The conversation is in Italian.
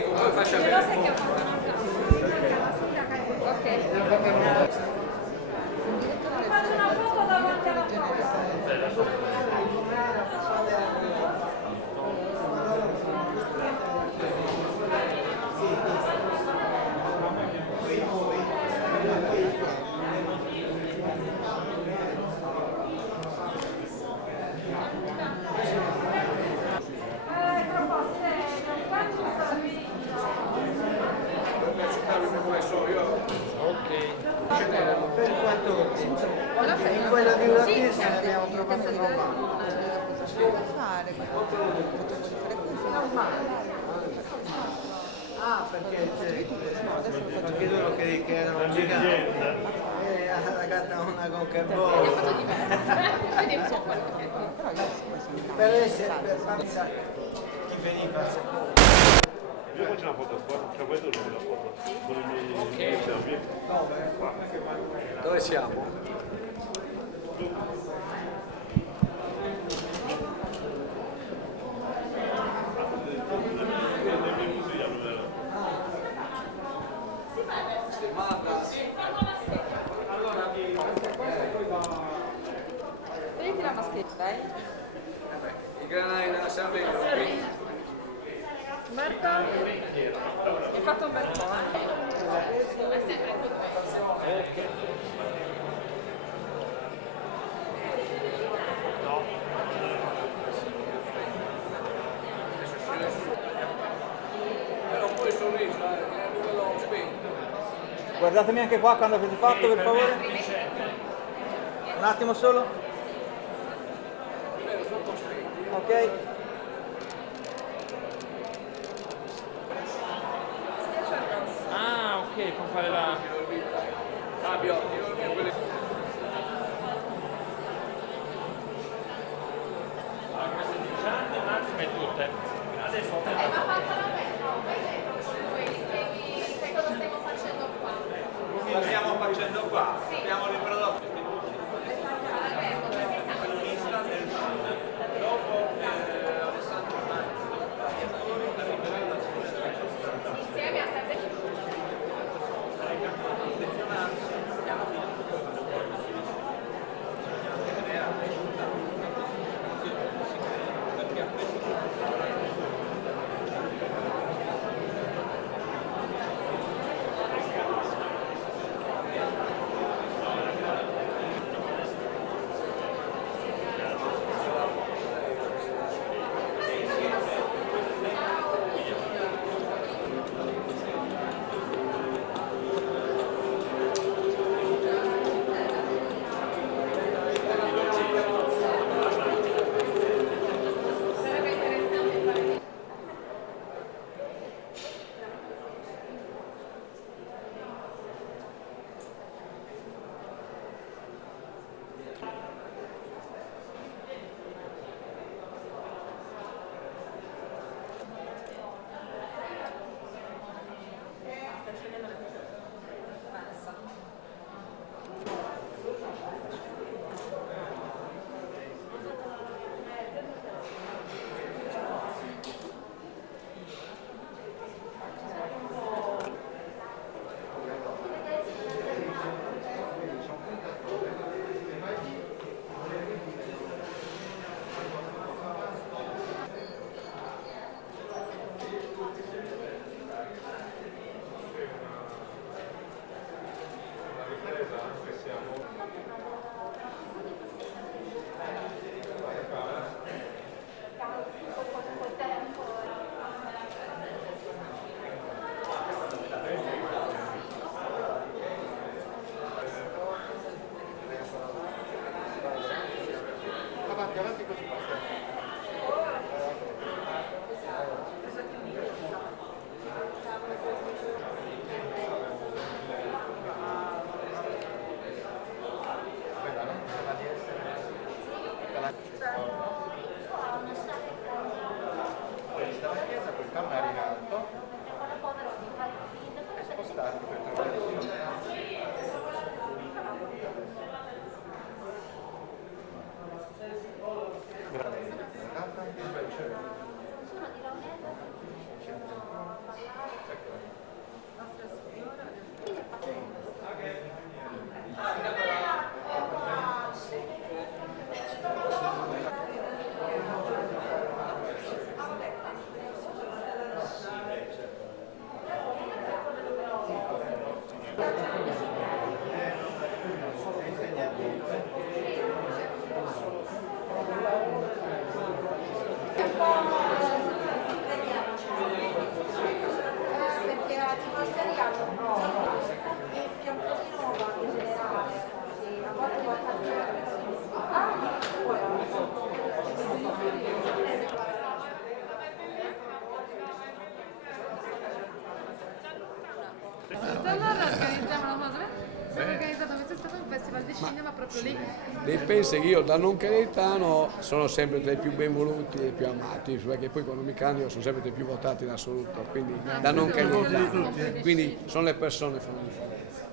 Enrico, poi faccia Non vedere. sai che ho fatto una ok. Faccio una foto davanti alla porta. Per 14. In quella di Urachis ne abbiamo trovato troppo. Fare Ah, perché c'è anche loro che erano giganti. La gatta una con carbone. Per essere per pensare chi veniva a seconda. Io faccio una foto qua, cioè questo non la foto. Con i miei Dove siamo? Vedete la maschetta, I granai della Sardegna. Qui. Umberto? Mi hai fatto un bel po', Non puoi sorriso, quello spento. Guardatemi anche qua quando avete fatto, per favore. Un attimo solo. Ok. Ah, ok, può fare la... Ah, Biotti, quelli... e tutte. Cosa stiamo facendo qua? Abbiamo riprodotto dopo Alessandro Perché la tifoseria è più un pochino in generale, a volte allora organizziamo una cosa, abbiamo organizzato quest'estate un festival di cinema proprio lì. Lei pensa che io da non caletano sono sempre tra i più ben voluti e più amati, perché poi quando mi candido sono sempre tra i più votati in assoluto, quindi da non caletano, quindi sono le persone che fanno la differenza.